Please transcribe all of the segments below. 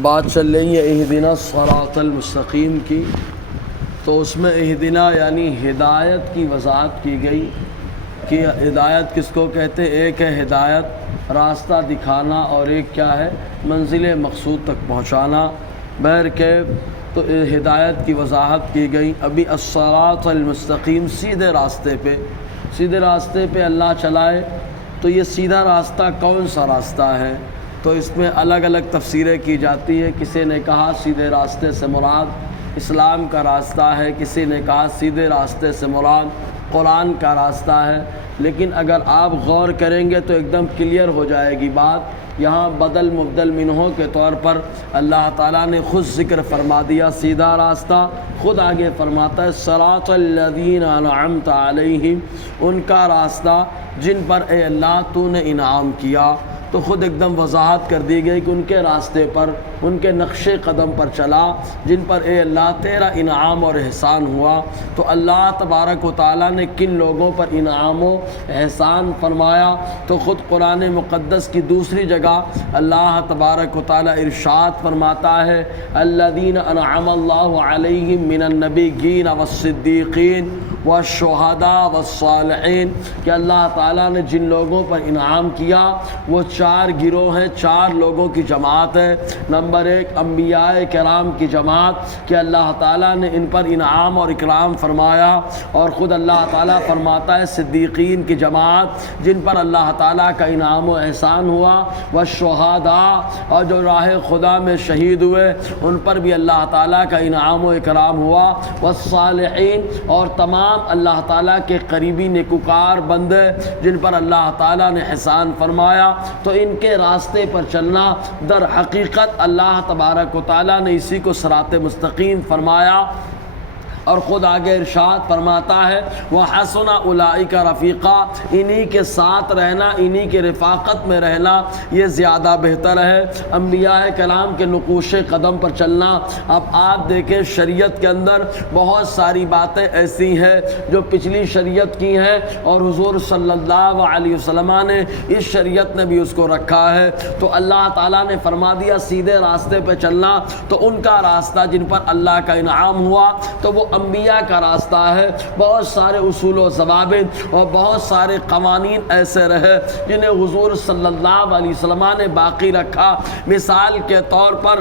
بات چل رہی ہے اہدنا الصراط المستقیم کی، تو اس میں اہدنا یعنی ہدایت کی وضاحت کی گئی کہ ہدایت کس کو کہتے ہیں۔ ایک ہے ہدایت راستہ دکھانا، اور ایک کیا ہے منزل مقصود تک پہنچانا۔ بہرکیف تو ہدایت کی وضاحت کی گئی۔ ابھی الصراط المستقیم سیدھے راستے پہ اللہ چلائے، تو یہ سیدھا راستہ کون سا راستہ ہے؟ تو اس میں الگ الگ تفسیریں کی جاتی ہے۔ کسی نے کہا سیدھے راستے سے مراد اسلام کا راستہ ہے، کسی نے کہا سیدھے راستے سے مراد قرآن کا راستہ ہے۔ لیکن اگر آپ غور کریں گے تو ایک دم کلیئر ہو جائے گی بات۔ یہاں بدل مبدل منہوں کے طور پر اللہ تعالیٰ نے خود ذکر فرما دیا سیدھا راستہ، خود آگے فرماتا ہے صراط الذین انعمت علیہم، ان کا راستہ جن پر اے اللہ تو نے انعام کیا۔ تو خود ایک دم وضاحت کر دی گئی کہ ان کے راستے پر، ان کے نقش قدم پر چلا جن پر اے اللہ تیرا انعام اور احسان ہوا۔ تو اللہ تبارک و تعالیٰ نے کن لوگوں پر انعام و احسان فرمایا؟ تو خود قرآن مقدس کی دوسری جگہ اللہ تبارک و تعالیٰ ارشاد فرماتا ہے الذین انعم اللہ علیہم من النبیین والصدیقین والشہداء والصالحین، کہ اللہ تعالیٰ نے جن لوگوں پر انعام کیا وہ چار گروہ ہیں، چار لوگوں کی جماعت ہے۔ نمبر ایک انبیاء کرام کی جماعت کہ اللہ تعالیٰ نے ان پر انعام اور اکرام فرمایا، اور خود اللہ تعالیٰ فرماتا ہے صدیقین کی جماعت جن پر اللہ تعالیٰ کا انعام و احسان ہوا، والشہداء، اور جو راہ خدا میں شہید ہوئے ان پر بھی اللہ تعالیٰ کا انعام و اکرام ہوا، والصالحین، اور تمام اللہ تعالیٰ کے قریبی نیکوکار بندے جن پر اللہ تعالیٰ نے احسان فرمایا۔ تو ان کے راستے پر چلنا در حقیقت اللہ تبارک و تعالیٰ نے اسی کو صراط مستقیم فرمایا، اور خود آگے ارشاد فرماتا ہے وَحَسُنَ أُولَئِكَ رَفِيقًا، انہی کے ساتھ رہنا، انہی کے رفاقت میں رہنا یہ زیادہ بہتر ہے۔ انبیاء کرام کے نقوش قدم پر چلنا۔ اب آپ دیکھیں شریعت کے اندر بہت ساری باتیں ایسی ہیں جو پچھلی شریعت کی ہیں، اور حضور صلی اللہ علیہ وسلم نے اس شریعت نے بھی اس کو رکھا ہے۔ تو اللہ تعالیٰ نے فرما دیا سیدھے راستے پہ چلنا، تو ان کا راستہ جن پر اللہ کا انعام ہوا تو وہ انبیاء کا راستہ ہے۔ بہت سارے اصول و ضوابط اور بہت سارے قوانین ایسے رہے جنہیں حضور صلی اللہ علیہ وسلم نے باقی رکھا۔ مثال کے طور پر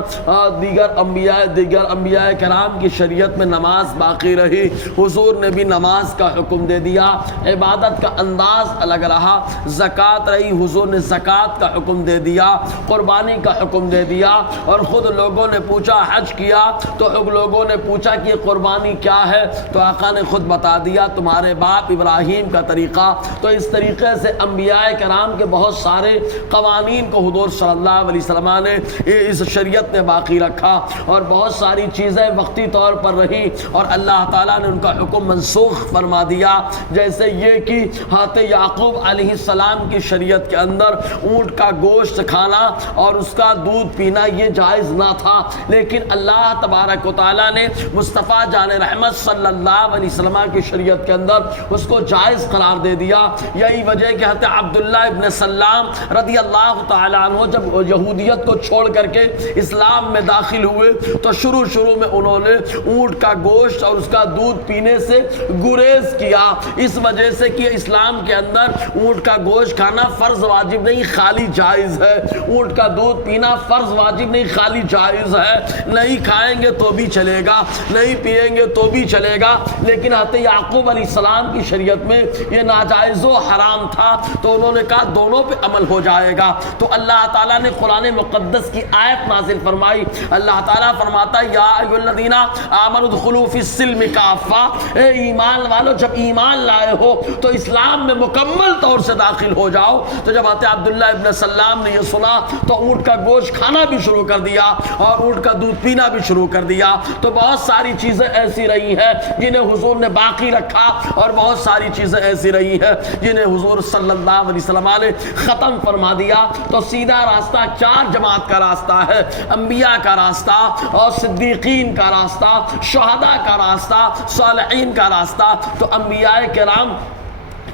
دیگر انبیاء کرام کی شریعت میں نماز باقی رہی، حضور نے بھی نماز کا حکم دے دیا۔ عبادت کا انداز الگ رہا، زکوٰۃ رہی، حضور نے زکوٰۃ کا حکم دے دیا، قربانی کا حکم دے دیا۔ اور خود لوگوں نے پوچھا حج کیا تو لوگوں نے پوچھا کہ قربانی کیا ہے، تو آقا نے خود بتا دیا تمہارے باپ ابراہیم کا طریقہ۔ تو اس طریقے سے انبیاء کرام کے بہت سارے قوانین کو حضور صلی اللہ علیہ وسلم نے اس شریعت نے باقی رکھا، اور بہت ساری چیزیں وقتی طور پر رہی اور اللہ تعالیٰ نے ان کا حکم منسوخ فرما دیا۔ جیسے یہ کہ حضرت یعقوب علیہ السلام کی شریعت کے اندر اونٹ کا گوشت کھانا اور اس کا دودھ پینا یہ جائز نہ تھا، لیکن اللہ تبارک و تعالیٰ نے مصطفیٰ جان رحمت صلی اللہ علیہ وسلم کی شریعت کے اندر اس کو جائز قرار دے دیا۔ یہی وجہ کہ حضرت عبداللہ ابن سلام رضی اللہ تعالیٰ عنہ جب یہودیت کو چھوڑ کر کے اسلام میں داخل ہوئے تو شروع میں انہوں نے اونٹ کا گوشت اور اس کا دودھ پینے سے گریز کیا، اس وجہ سے کہ اسلام کے اندر اونٹ کا گوشت کھانا فرض واجب نہیں خالی جائز ہے، اونٹ کا دودھ پینا فرض واجب نہیں خالی جائز ہے۔ نہیں کھائیں گے تو بھی چلے گا، نہیں پییں گے تو بھی چلے گا، لیکن حضرت یعقوب علیہ السلام کی شریعت میں یہ ناجائز و حرام تھا، تو انہوں نے کہا دونوں پہ عمل ہو جائے گا۔ تو اللہ تعالیٰ نے قرآن مقدس کی آیت نازل فرمائی۔ اللہ تعالیٰ فرماتا ہے یا ایھا الذین آمنوا ادخلوا فی السلم کافہ، اے ایمان والو جب ایمان لائے ہو تو اسلام میں مکمل طور سے داخل ہو جاؤ۔ تو جب حضرت عبداللہ ابن سلام نے یہ سنا تو اونٹ کا گوشت کھانا بھی شروع کر دیا اور اونٹ کا دودھ پینا بھی شروع کر دیا۔ تو بہت ساری چیزیں ایسی رہی ہیں جنہیں حضور نے باقی رکھا، اور بہت ساری چیزیں ایسی رہی ہیں جنہیں حضور صلی اللہ علیہ وسلم نے ختم فرما دیا۔ تو سیدھا راستہ چار جماعت کا راستہ ہے، انبیاء کا راستہ اور صدیقین کا راستہ، شہداء کا راستہ، صالحین کا راستہ۔ تو انبیاء کرام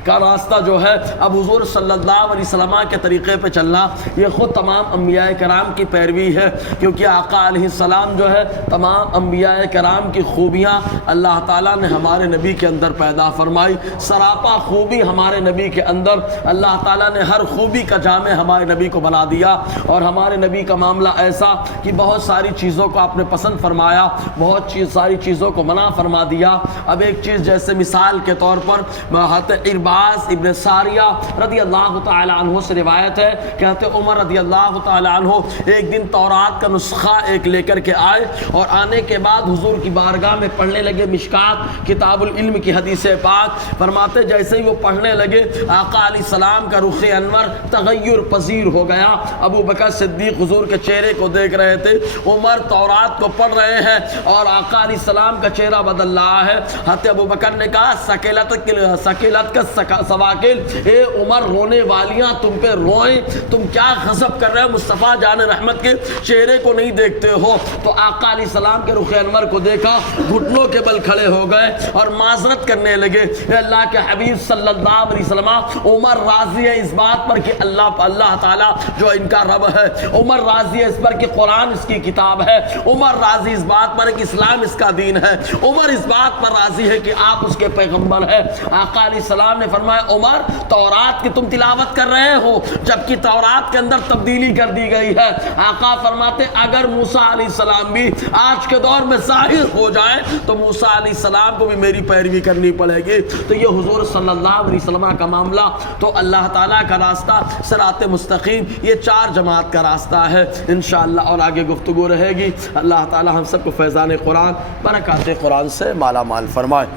کا راستہ جو ہے اب حضور صلی اللہ علیہ وسلم کے طریقے پہ چلنا، یہ خود تمام انبیاء کرام کی پیروی ہے، کیونکہ آقا علیہ السلام جو ہے تمام انبیاء کرام کی خوبیاں اللہ تعالیٰ نے ہمارے نبی کے اندر پیدا فرمائی، سراپا خوبی ہمارے نبی کے اندر، اللہ تعالیٰ نے ہر خوبی کا جامع ہمارے نبی کو بنا دیا، اور ہمارے نبی کا معاملہ ایسا کہ بہت ساری چیزوں کو آپ نے پسند فرمایا، بہت ساری چیزوں کو منع فرما دیا۔ اب ایک چیز جیسے مثال کے طور پر حضرت ارباز ابن ساریہ رضی اللہ تعالی عنہ سے روایت ہے کہ حضرت عمر رضی اللہ تعالی عنہ ایک دن تورات کا نسخہ ایک لے کر کے آئے، اور آنے کے بعد حضور کی بارگاہ میں پڑھنے لگے مشکات کتاب العلم کی حدیث پاک، فرماتے جیسے ہی وہ پڑھنے لگے آقا علیہ السلام کا رخ انور تغیر پذیر ہو گیا۔ ابو بکر صدیق حضور کے چہرے کو دیکھ رہے تھے، عمر تورات کو پڑھ رہے ہیں اور آقا علیہ السلام کا چہرہ بدل رہا ہے۔ حضرت ابو بکر نے کہا سکیلت کا سواکل، اے عمر رونے والیاں تم پہ روئیں، تم کیا غضب کر رہے ہو، مصطفیٰ جان رحمت کے چہرے کو نہیں دیکھتے ہو؟ تو آقا علیہ السلام کے رخ انور کو دیکھا، گھٹنوں کے بل کھڑے ہو گئے اور معذرت کرنے لگے، اے اللہ کے حبیب صلی اللہ علیہ وسلم، عمر راضی ہے اس بات پر کہ اللہ تعالیٰ جو ان کا رب ہے، عمر راضی ہے اس پر کہ قرآن اس کی کتاب ہے، عمر راضی اس بات پر کہ اسلام اس کا دین ہے، عمر اس بات پر راضی ہے کہ آپ اس کے پیغمبر ہیں۔ آقا علیہ السلام نے فرمایا عمر تورات کی تم تلاوت کر رہے ہو جبکہ تورات کے اندر تبدیلی کر دی گئی ہے۔ آقا فرماتے اگر موسیٰ علیہ السلام بھی آج کے دور میں ظاہر ہو جائیں تو موسیٰ علیہ السلام کو بھی میری پیروی کرنی پڑے گی۔ تو یہ حضور صلی اللہ علیہ وسلم کا معاملہ، تو اللہ تعالیٰ کا راستہ صراط مستقیم، یہ 4 جماعت کا راستہ ہے انشاءاللہ، اور آگے گفتگو رہے گی۔ اللہ تعالیٰ ہم سب کو فیضان قرآن برکات قرآن سے مالا مال فرمائے۔